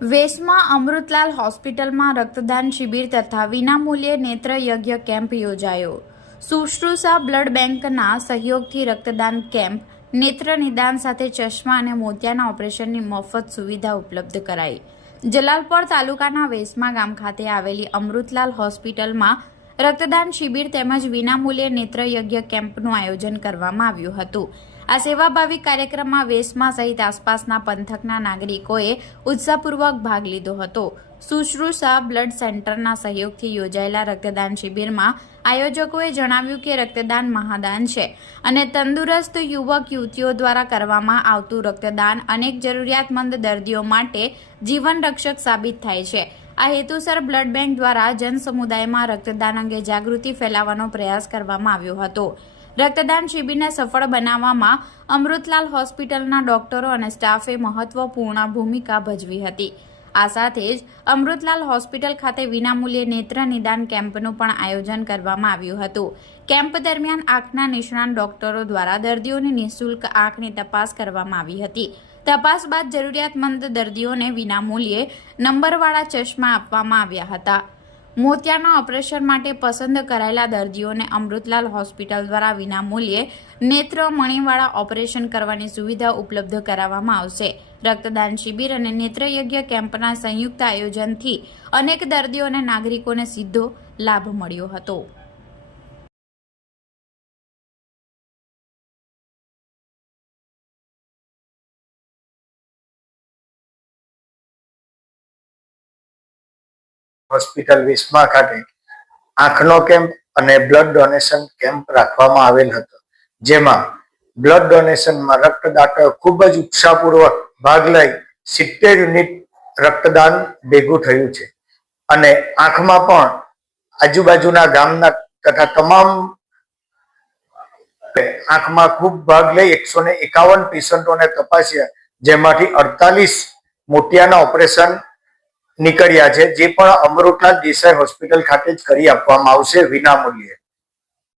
વેશમાં અમૃતલાલ હોસ્પિટલમાં રક્તદાન શિબિર તથા વિનામૂલ્યે નેત્ર યજ્ઞ કેમ્પ યોજાયો. સુશ્રુષા બ્લડ બેંકના સહયોગથી રક્તદાન કેમ્પ, નેત્ર નિદાન સાથે ચશ્મા અને મોતિયાના ઓપરેશનની મફત સુવિધા ઉપલબ્ધ કરાઈ. જલાલપોર તાલુકાના વેસમા ગામ ખાતે આવેલી અમૃતલાલ હોસ્પિટલમાં રક્તદાન શિબિર તેમજ વિનામૂલ્યે નેત્ર યજ્ઞ કેમ્પનું આયોજન કરવામાં આવ્યું હતું. આ સેવાભાવી કાર્યક્રમમાં વેસમા સહિત આસપાસના પંથકના નાગરિકોએ ઉત્સાહપૂર્વક ભાગ લીધો હતો. સુશ્રુષા બ્લડ સેન્ટરના સહયોગથી યોજાયેલા રક્તદાન શિબિરમાં આયોજકોએ જણાવ્યું કે રક્તદાન મહાદાન છે અને તંદુરસ્ત યુવક યુવતીઓ દ્વારા કરવામાં આવતું રક્તદાન અનેક જરૂરિયાતમંદ દર્દીઓ માટે જીવન રક્ષક સાબિત થાય છે. આ હેતુસર બ્લડ બેંક દ્વારા જનસમુદાયમાં રક્તદાન અંગે જાગૃતિ ફેલાવવાનો પ્રયાસ કરવામાં આવ્યો હતો. રક્તદાન શિબિરને સફળ બનાવવામાં અમૃતલાલ હોસ્પિટલના ડોક્ટરો અને સ્ટાફે મહત્વપૂર્ણ ભૂમિકા ભજવી હતી. આ સાથે જ અમૃતલાલ હોસ્પિટલ ખાતે વિનામૂલ્યે નેત્ર નિદાન કેમ્પનું પણ આયોજન કરવામાં આવ્યું હતું. કેમ્પ દરમિયાન આંખના નિષ્ણાત ડોક્ટરો દ્વારા દર્દીઓની નિઃશુલ્ક આંખની તપાસ કરવામાં આવી હતી. તપાસ બાદ જરૂરિયાતમંદ દર્દીઓને વિનામૂલ્યે નંબરવાળા ચશ્મા આપવામાં આવ્યા હતા. મોતિયાના ઓપરેશન માટે પસંદ કરાયેલા દર્દીઓને અમૃતલાલ હોસ્પિટલ દ્વારા વિનામૂલ્યે નેત્ર મણીવાળા ઓપરેશન કરવાની સુવિધા ઉપલબ્ધ કરાવવામાં આવશે. રક્તદાન શિબિર અને નેત્ર યજ્ઞ કેમ્પના સંયુક્ત આયોજનથી અનેક દર્દીઓ અને નાગરિકોને સીધો લાભ મળ્યો હતો. હોસ્પિટલ વેસમા ખાતે આંખનો કેમ્પ અને બ્લડ ડોનેશન કેમ્પ રાખવામાં આવેલ હતો, જેમાં બ્લડ ડોનેશનમાં રક્તદાતાઓ ખૂબ જ ઉત્સાહપૂર્વક ભાગ લઈ 70 યુનિટ રક્તદાન ભેગું થયું છે અને આંખમાં પણ આજુબાજુના ગામના તથા તમામ આંખમાં ખૂબ ભાગ લઈ 151 પેશન્ટોને તપાસ્યા, જેમાંથી 48 મોતિયાના ઓપરેશન નીકળ્યા છે, જે પણ અમૃતલાલ દેસાઈ હોસ્પિટલ ખાતે જ કરી આપવામાં આવશે વિનામૂલ્યે.